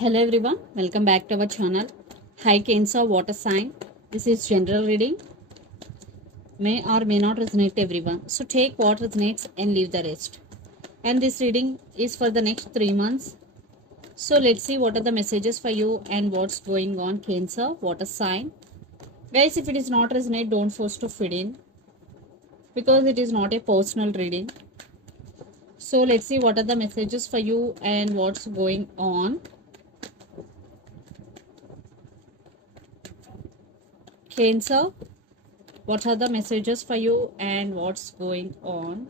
Hello everyone, welcome back to our channel. Hi Cancer Water Sign. This is general reading. May or may not resonate everyone. So take what resonates and leave the rest. And this reading is for the next 3 months. So let's see what are the messages for you and what's going on Cancer Water Sign. Guys, if it is not resonate, don't force to fit in because it is not a personal reading. So let's see what are the messages for you and what's going on. Cancer, what are the messages for you and what's going on?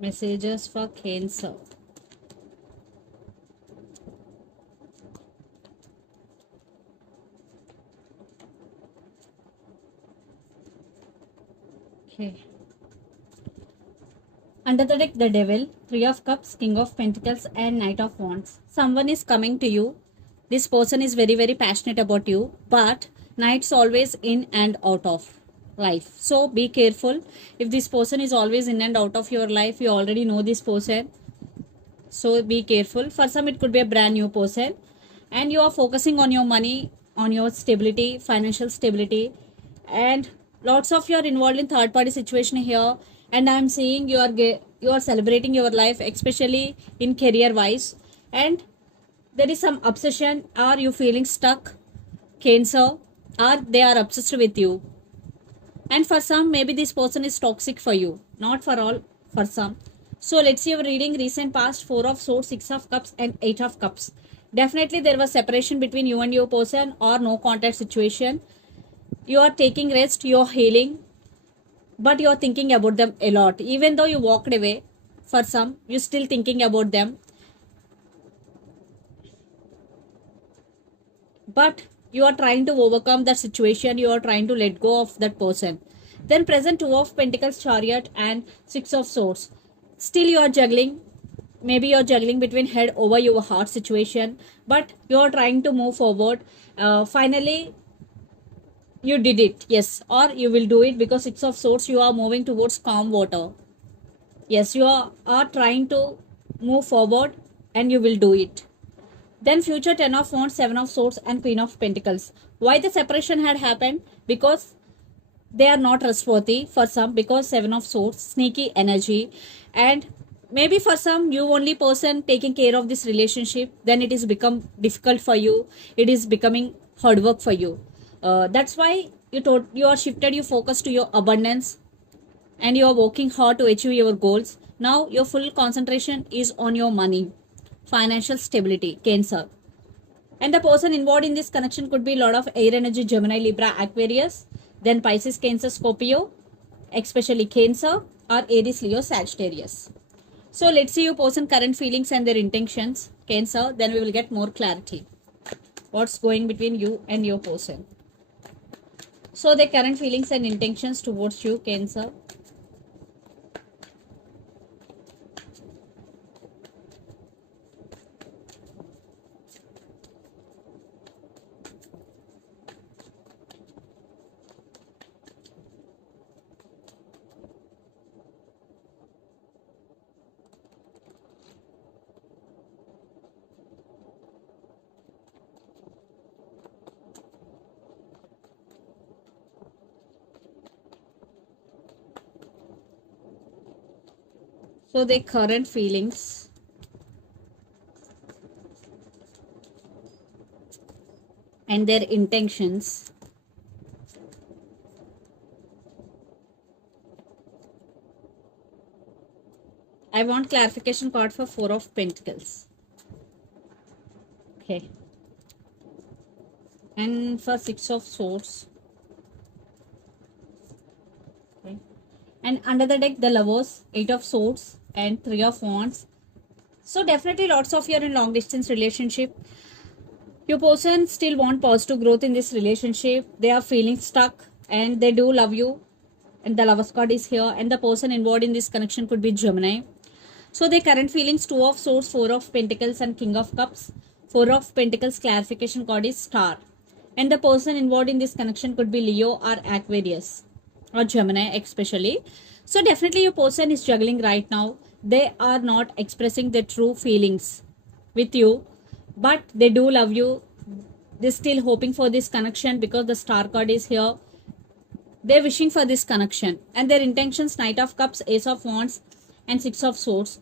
Messages for Cancer. Okay. Under the deck, the Devil, Three of Cups, King of Pentacles, and Knight of Wands. Someone is coming to you. This person is very, very passionate about you, but Knight's always in and out of life. So be careful. If this person is always in and out of your life, you already know this person. So be careful. For some, it could be a brand new person, and you are focusing on your money, on your stability, financial stability, and lots of you are involved in third party situation here. And I'm seeing you are celebrating your life, especially in career wise, and there is some obsession. Are you feeling stuck, Cancer? Or they are obsessed with you? And for some, maybe this person is toxic for you. Not for all, for some. So let's see your reading. Recent past, 4 of Swords, 6 of Cups, and 8 of Cups. Definitely there was separation between you and your person, or no contact situation. You are taking rest, you are healing, but you are thinking about them a lot. Even though you walked away, for some, you're still thinking about them. But you are trying to overcome that situation, you are trying to let go of that person. Then present, 2 of Pentacles, Chariot, and 6 of Swords. Still you are juggling. Maybe you're juggling between head over your heart situation, but you're trying to move forward. Finally you did it, yes, or you will do it, because 6 of Swords, you are moving towards calm water. Yes, you are trying to move forward and you will do it. Then future, 10 of Wands, 7 of Swords, and Queen of Pentacles. Why the separation had happened? Because they are not trustworthy for some, because 7 of Swords, sneaky energy, and maybe for some, you only person taking care of this relationship, then it is become difficult for you. It is becoming hard work for you. That's why you are shifted your focus to your abundance, and you are working hard to achieve your goals. Now your full concentration is on your money, financial stability, Cancer. And the person involved in this connection could be a lot of air energy, Gemini, Libra, Aquarius, then Pisces, Cancer, Scorpio, especially Cancer, or Aries, Leo, Sagittarius. So let's see your person current feelings and their intentions, Cancer. Then we will get more clarity. What's going between you and your person? So their current feelings and intentions towards you, Cancer. So their current feelings and their intentions. I want clarification card for 4 of Pentacles. Okay. And for 6 of Swords. Okay. And under the deck, the Lovers, 8 of Swords, and 3 of Wands. So definitely lots of you are in long distance relationship. Your person still want positive growth in this relationship. They are feeling stuck and they do love you and the Lovers card is here, and the person involved in this connection could be Gemini. So their current feelings, Two of Swords, Four of Pentacles and King of Cups. Four of Pentacles clarification card is Star. And the person involved in this connection could be Leo or Aquarius or Gemini especially. So definitely your person is juggling right now. They are not expressing their true feelings with you, but they do love you. They're still hoping for this connection because the Star card is here. They're wishing for this connection. And their intentions, Knight of Cups, Ace of Wands and Six of Swords.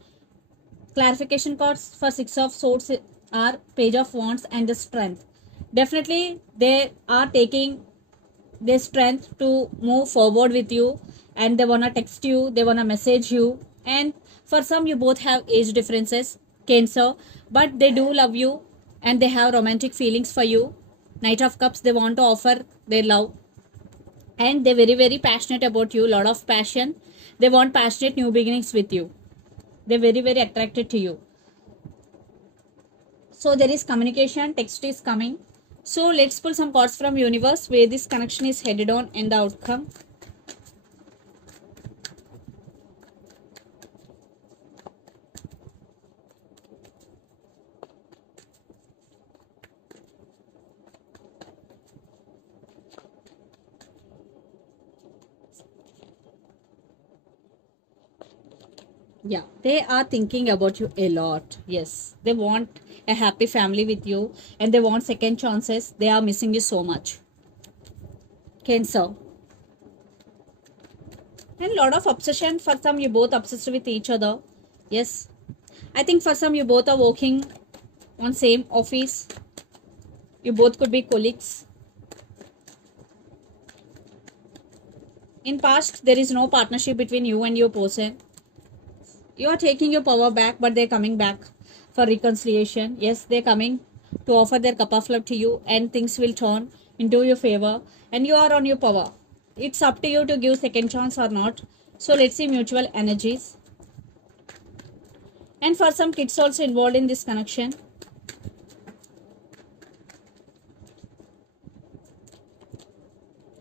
Clarification cards for Six of Swords are Page of Wands and the Strength. Definitely they are taking their strength to move forward with you, and they want to text you, they want to message you. And for some, you both have age differences, Cancer, but they do love you and they have romantic feelings for you. Knight of Cups, they want to offer their love, and they're very, very passionate about you. Lot of passion. They want passionate new beginnings with you. They're very, very attracted to you. So there is communication, text is coming. So let's pull some cards from universe where this connection is headed on and the outcome. Yeah, they are thinking about you a lot. Yes, they want a happy family with you and they want second chances. They are missing you so much. Cancer. And lot of obsession. For some, you both obsessed with each other. Yes, I think for some, you both are working on same office. You both could be colleagues. In past, there is no partnership between you and your person. You are taking your power back, but they're coming back for reconciliation. Yes, they're coming to offer their cup of love to you, and things will turn into your favor, and you are on your power. It's up to you to give second chance or not. So let's see mutual energies. And for some kids also involved in this connection.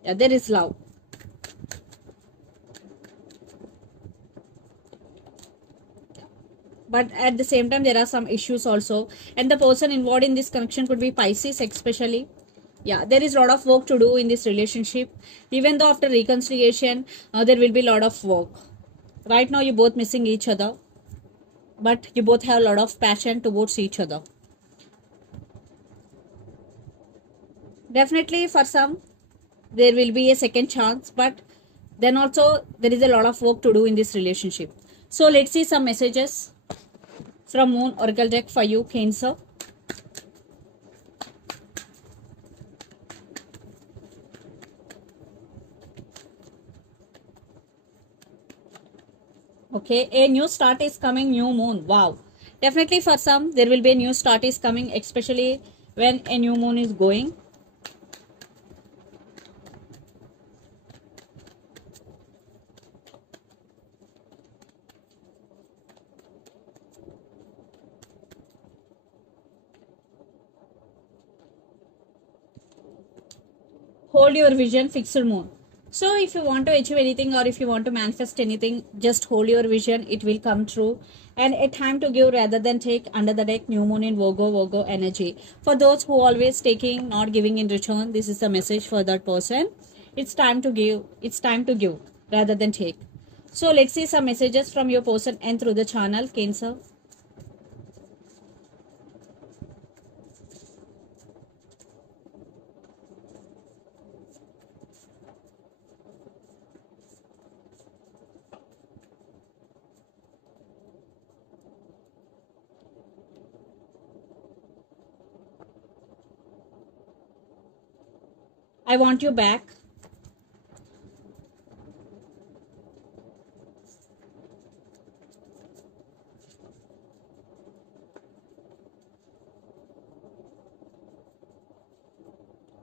Yeah, there is love. But at the same time, there are some issues also. And the person involved in this connection could be Pisces especially. Yeah, there is a lot of work to do in this relationship. Even though after reconciliation, there will be a lot of work. Right now, you both missing each other. But you both have a lot of passion towards each other. Definitely for some, there will be a second chance. But then also, there is a lot of work to do in this relationship. So let's see some messages from Moon Oracle deck for you, Cancer. Okay, a new start is coming, new moon. Wow. Definitely for some, there will be a new start is coming, especially when a new moon is going. Hold your vision, fixed moon. So if you want to achieve anything or if you want to manifest anything, just hold your vision, it will come true. And a time to give rather than take. Under the deck, new moon in Virgo energy. For those who always taking, not giving in return, this is the message for that person. It's time to give. It's time to give rather than take. So let's see some messages from your person and through the channel, Cancer. I want you back.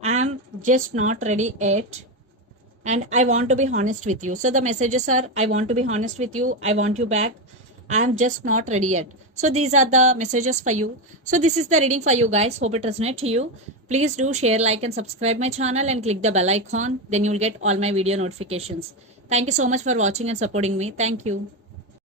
I'm just not ready yet. And I want to be honest with you. So the messages are, I want to be honest with you. I want you back. I'm just not ready yet. So these are the messages for you. So this is the reading for you guys. Hope it resonates to you. Please do share, like and subscribe my channel and click the bell icon. Then you'll get all my video notifications. Thank you so much for watching and supporting me. Thank you.